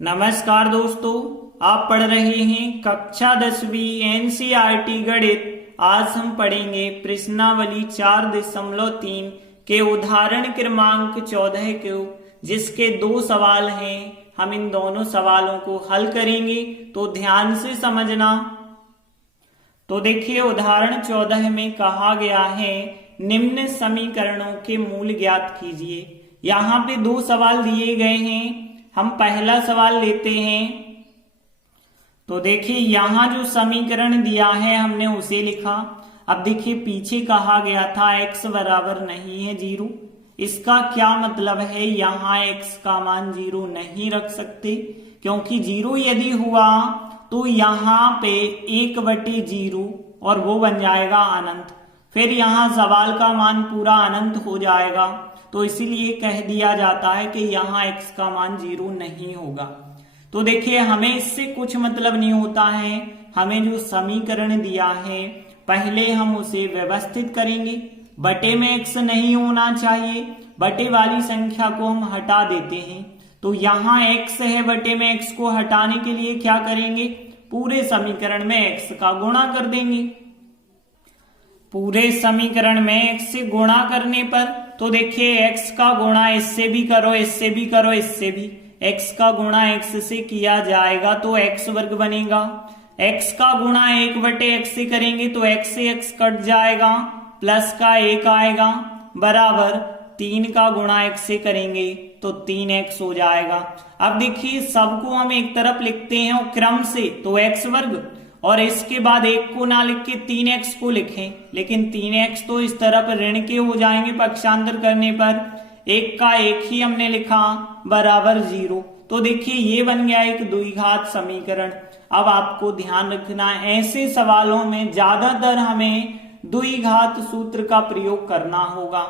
नमस्कार दोस्तों, आप पढ़ रहे हैं कक्षा 10वीं एनसीईआरटी गणित। आज हम पढ़ेंगे प्रश्नावली 4.3 के उदाहरण क्रमांक 14 को, जिसके 2 सवाल हैं। हम इन दोनों सवालों को हल करेंगे, तो ध्यान से समझना। तो देखिए, उदाहरण 14 में कहा गया है निम्न समीकरणों के मूल ज्ञात कीजिए। यहाँ पे 2 सवाल दिए गए हैं। हम पहला सवाल लेते हैं। तो देखिए, यहां जो समीकरण दिया है हमने उसे लिखा। अब देखिए, पीछे कहा गया था x बराबर नहीं है 0। इसका क्या मतलब है? यहां x का मान 0 नहीं रख सकते, क्योंकि 0 यदि हुआ तो यहां पे 1/0 और वो बन जाएगा अनंत। फिर यहां सवाल का मान पूरा अनंत हो जाएगा, तो इसीलिए कह दिया जाता है कि यहाँ x का मान 0 नहीं होगा। तो देखिए, हमें इससे कुछ मतलब नहीं होता है। हमें जो समीकरण दिया है पहले हम उसे व्यवस्थित करेंगे। बटे में x नहीं होना चाहिए, बटे वाली संख्या को हम हटा देते हैं। तो यहाँ x है, बटे में x को हटाने के लिए क्या करेंगे? पूरे समीकरण में x का गुणा कर देंगे। पूरे समीकरण में x से गुणा करने पर तो देखिए, x का गुणा इससे भी करो, इससे भी करो, इससे भी। x का गुणा x से किया जाएगा तो x वर्ग बनेगा। x का गुणा 1/x से करेंगे तो x से x कट जाएगा, प्लस का 1 आएगा, बराबर 3 का गुणा x से करेंगे तो 3x हो जाएगा। अब देखिए, सबको हम एक तरफ लिखते हैं और क्रम से, तो x वर्ग, और इसके बाद 1 को ना लिख के 3x को लिखें। लेकिन 3x तो इस तरफ ऋण के हो जाएंगे पक्षांतर करने पर। 1 का 1 ही हमने लिखा, बराबर 0। तो देखिए, ये बन गया एक द्विघात समीकरण। अब आपको ध्यान रखना, ऐसे सवालों में ज्यादातर हमें द्विघात सूत्र का प्रयोग करना होगा।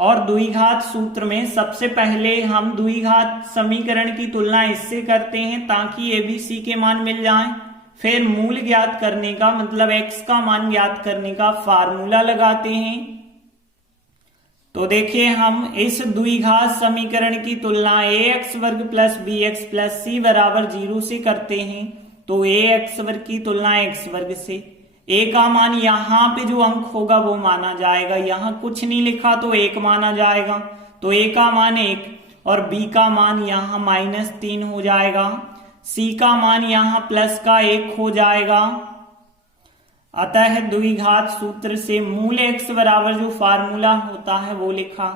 और द्विघात सूत्र में सबसे पहले हम द्विघात समीकरण की तुलना इससे करते हैं ताकि एबीसी के मान मिल जाएं। फिर मूल ज्ञात करने का मतलब x का मान ज्ञात करने का फार्मूला लगाते हैं। तो देखिए, हम इस द्विघात समीकरण की तुलना ax वर्ग प्लस bx प्लस c बराबर 0 से करते हैं। तो ax वर्ग की तुलना x वर्ग से। a का मान यहाँ पे जो अंक होगा वो माना जाएगा। यहाँ कुछ नहीं लिखा तो 1 माना जाएगा, तो a का मान 1 और b का मान यहाँ -3 हो जाएगा। c का मान यहाँ प्लस का 1 हो जाएगा। अतः द्विघात सूत्र से मूल x बराबर जो फार्मूला होता है वो लिखा।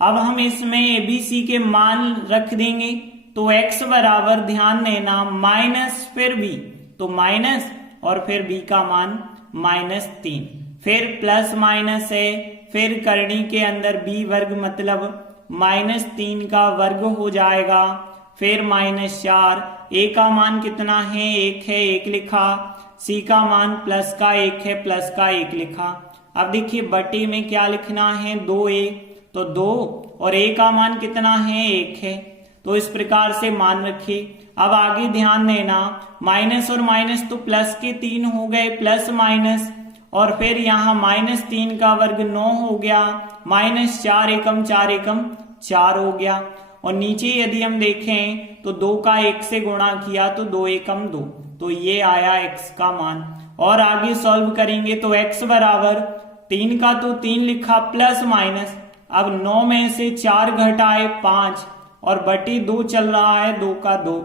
अब हम इसमें एबीसी के मान रख देंगे। तो x बराबर, ध्यान देना, माइनस फिर b, तो माइनस और फिर b का मान -3, फिर प्लस माइनस है, फिर करनी के अंदर b वर्ग मतलब -3 का वर्ग हो जाएगा, फिर -4। a का मान कितना है? 1 है, 1 लिखा। c का मान प्लस का 1 है, प्लस का 1 लिखा। अब देखिए, बटे में क्या लिखना है? 2a, तो 2, और a का मान कितना है? 1 है। तो इस प्रकार से मान रखिए। अब आगे ध्यान देना, माइनस और माइनस तो प्लस के 3 हो गए, प्लस माइनस, और फिर यहाँ -3 का वर्ग 9 हो गया, -4 एकम 4 एकम 4 हो गया। और नीचे यदि हम देखें तो 2 का 1 से गुणा किया तो 2 एकम 2, तो ये आया x का मान। और आगे सॉल्व करेंगे तो x बराबर 3 का तो 3 लिखा, प्लस माइनस, अब 9 में से 4 घटाए 5 और बटे 2 चल रहा है, 2 का 2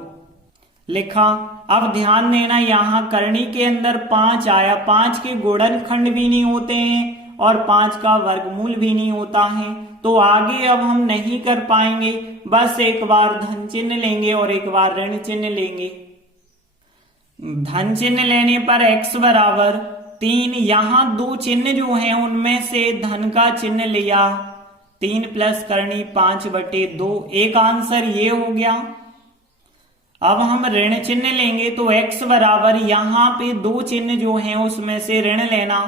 लिखा। अब ध्यान देना, यहाँ करनी के अंदर 5 आया। 5 के गुणनखंड भी नहीं होते हैं और 5 का वर्गमूल भी नहीं होता है, तो आगे अब हम नहीं कर पाएंगे। बस एक बार धन चिन्ह लेंगे और एक बार ऋण चिन्ह लेंगे। धन चिन्ह लेने पर x बराबर 3, यहाँ 2 चिन्ह जो हैं उनमें से धन का चिन्ह लिया, 3 प्लस करनी 5/2, एक आंसर ये हो गया। अब हम ऋण चिन्ह लेंगे तो x बराबर, यहाँ पे 2 चिन्ह जो हैं उसमें से ऋण लेना,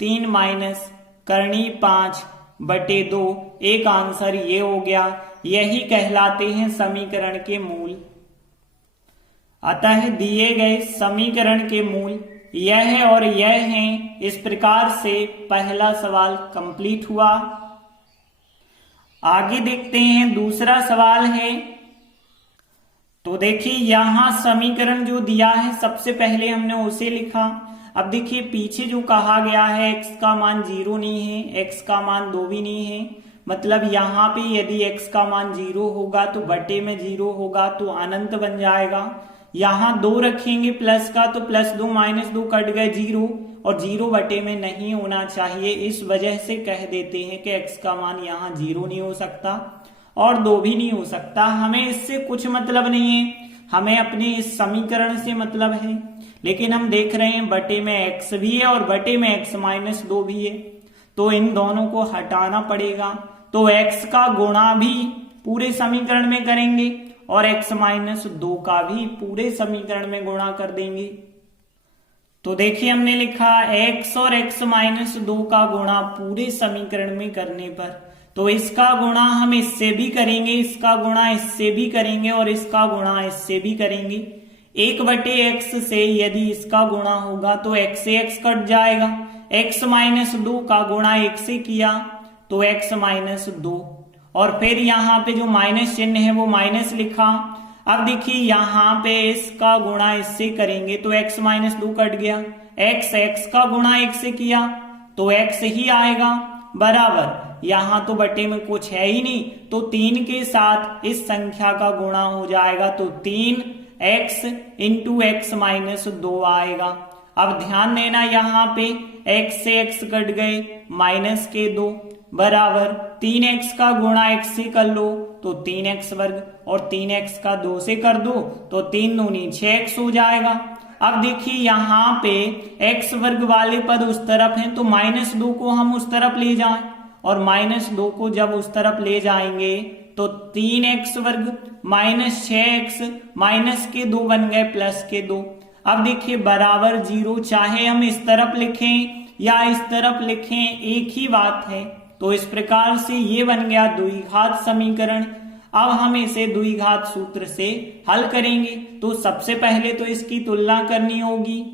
3 माइनस करनी 5/2, एक आंसर ये हो गया। यही कहलाते हैं समीकरण के मूल। अतः दिए गए समीकरण के मूल यह और यह हैं। इस प्रकार से पहला सवाल कंप्लीट हुआ। आगे देखते हैं दूसरा सवाल है। तो तो देखिए यहाँ समीकरण जो दिया है सबसे पहले हमने उसे लिखा। अब देखिए पीछे जो कहा गया है x का मान 0 नहीं है, x का मान 2 भी नहीं है, मतलब यहाँ पे यदि x का मान 0 होगा तो बटे में 0 होगा तो अनंत बन जाएगा। यहाँ 2 रखेंगे प्लस का तो +2 -2 कट गए 0, और 0 बटे में नहीं होना चाहिए, इस वजह से कह देते हैं कि x का मान यहाँ 0 नहीं हो सकता और 2 भी नहीं हो सकता। हमें इससे कुछ मतलब नहीं है, हमें अपने इस समीकरण से मतलब है। लेकिन हम देख रहे हैं बटे में x भी है और बटे में x -2 भी है, तो इन दोनों को हटाना पड़ेगा। तो x का गुणा भी पूरे समीकरण में करेंगे और x -2 का भी पूरे समीकरण में गुणा कर देंगे। तो देखिए हमने लिखा x और x -2 का गुणा पूरे समीकरण में करने पर, तो इसका गुणा हम इससे भी करेंगे, इसका गुणा इससे भी करेंगे और इसका गुणा इससे भी करेंगे। 1/x से यदि इसका गुणा होगा तो x से x कट जाएगा, x -2 का गुणा 1 से किया तो x -2, और फिर यहाँ पे जो माइनस चिन्ह है वो माइनस लिखा। अब देखिए यहाँ पे इसका गुणा इससे करेंगे तो x -2 कट गया, x का गुणा 1 से किया तो x ही आएगा, बराबर यहाँ तो बटे में कुछ है ही नहीं, तो 3 के साथ इस संख्या का गुणा हो जाएगा तो 3x × x -2 आएगा। अब ध्यान देना यहाँ पे x से x कट गए -2 बराबर 3x का गुणा x से कर लो तो 3x वर्ग, और 3x का 2 से कर दो तो 3 दूनी 6x हो जाएगा। अब देखिए यहाँ पे x वर्ग वाले पद उस तरफ हैं तो -2 को हम उस तरफ ले जाएं, और -2 को जब उस तरफ ले जाएंगे तो 3x वर्ग -6x -2 बन गए +2। अब देखिए बराबर 0, चाहे हम इस तरफ लिखें या इस तरफ लिखें एक ही बात है। तो इस प्रकार से ये बन गया द्विघात समीकरण। अब हम इसे द्विघात सूत्र से हल करेंगे, तो सबसे पहले तो इसकी तुलना करनी होगी।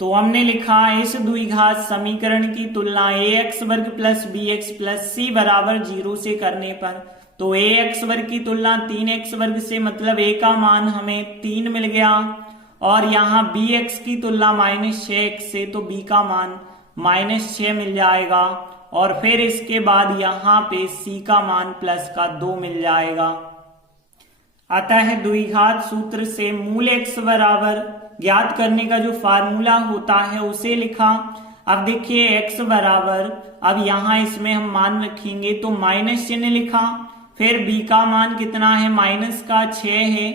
तो हमने लिखा इस द्विघात समीकरण की तुलना ax वर्ग + bx + c बराबर 0 से करने पर, तो ax वर्ग की तुलना 3x वर्ग से, मतलब a का मान हमें 3 मिल गया, और यहाँ bx की तुलना -6x से, तो b का मान -6 मिल जाएगा, और फिर इसके बाद यहाँ पे c का मान +2 मिल जाएगा। अतः द्विघात सूत्र से मूल x बराबर ज्ञात करने का जो फार्मूला होता है उसे लिखा। अब देखिए x बराबर, अब यहाँ इसमें हम मान रखेंगे तो माइनस चिन्ह लिखा, फिर b का मान कितना है -6 है,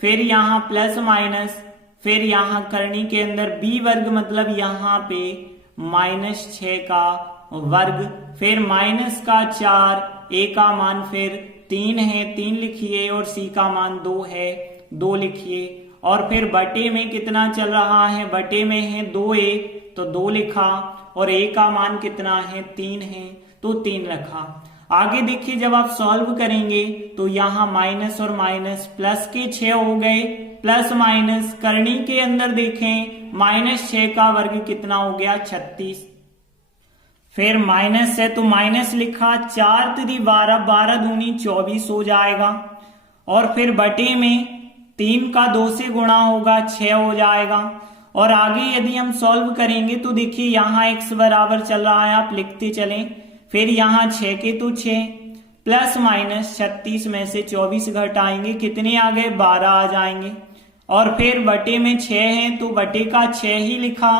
फिर यहाँ प्लस माइनस, फिर यहाँ करनी के अंदर b वर्ग, मतलब यहाँ पे -6 का वर्ग, फिर -4, a का मान फिर 3 है 3 लिखिए, और c का मान 2 है 2 लिखिए, और फिर बटे में कितना चल रहा है, बटे में है 2a तो 2 लिखा, और a का मान कितना है 3 है तो 3 रखा। आगे देखिए जब आप सॉल्व करेंगे तो यहाँ माइनस और माइनस प्लस के 6 हो गए, प्लस माइनस करनी के अंदर देखें -6 का वर्ग कितना हो गया 36, फिर माइनस है तो माइनस लिखा, 4 × 12 12 दूनी 24 हो जाएगा, और फिर बटे में 3 का 2 से गुणा होगा 6 हो जाएगा। और आगे यदि हम सॉल्व करेंगे तो देखिए यहाँ x बराबर चल रहा है, आप लिखते चलें, फिर यहाँ 6 के तो 6 प्लस माइनस 36 में से 24 घटाएंगे, कितने आ गए 12 आ जाएंगे, और फिर बटे में 6 है तो बटे का 6 ही लिखा।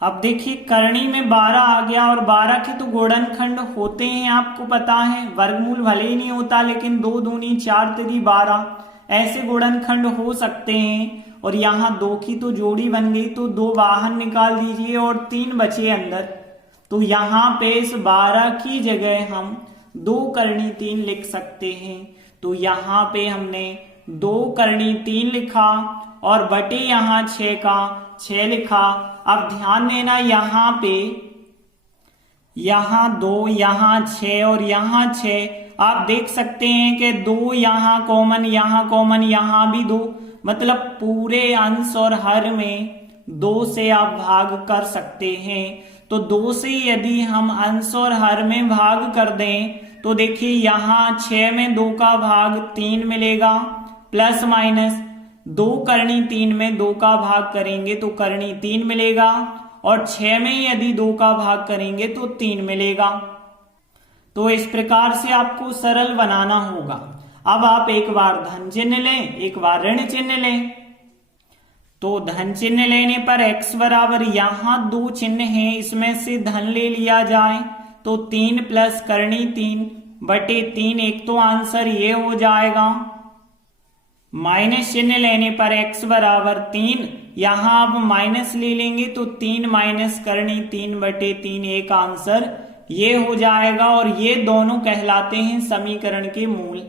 अब देखिए करनी में 12 आ गया, और 12 के तो गुणनखंड होते हैं आपको पता है, वर्गमूल भले ही नहीं होता लेकिन 2 दूनी 4 × 12 ऐसे गुणनखंड हो सकते हैं, और यहाँ 2 की तो जोड़ी बन गई तो 2 बाहर निकाल दीजिए और 3 बचे अंदर, तो यहाँ पे इस 12 की जगह हम 2 करनी 3 लिख सकते हैं। तो यहाँ पे हमने 2 करनी 3 लिखा और बटे यहाँ 6 का 6 लिखा। अब ध्यान देना यहाँ पे यहाँ 2 यहाँ 6 और यहाँ 6 आप देख सकते हैं कि 2 यहाँ कॉमन यहाँ भी 2, मतलब पूरे अंश और हर में 2 से आप भाग कर सकते हैं। तो 2 से यदि हम अंश और हर में भाग कर दें तो देखिए यहाँ 6 में 2 का भाग 3 मिलेगा, प्लस माइनस 2 करनी 3 में 2 का भाग करेंगे तो करनी 3 मिलेगा, और 6 में यदि 2 का भाग करेंगे तो 3 मिलेगा। तो इस प्रकार से आपको सरल बनाना होगा। अब आप एक बार धन चिन्ह लें, एक बार ऋण चिन्ह लें। तो धन चिन्ह लेने पर x बराबर यहां 2 चिन्ह हैं, इसमें से धन ले लिया जाए तो 3 प्लस करनी 3 बटे 3, एक तो आंसर ये हो जाएगा। माइनस चिन्ह लेने पर x बराबर 3, यहां आप माइनस ले लेंगे तो 3 माइनस करनी 3 बटे 3, एक आंसर ये हो जाएगा। और ये दोनों कहलाते हैं समीकरण के मूल।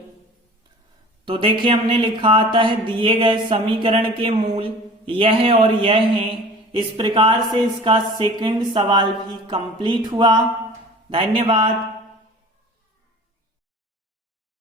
तो देखिए हमने लिखा आता है दिए गए समीकरण के मूल यह और यह हैं। इस प्रकार से इसका सेकंड सवाल भी कंप्लीट हुआ। धन्यवाद।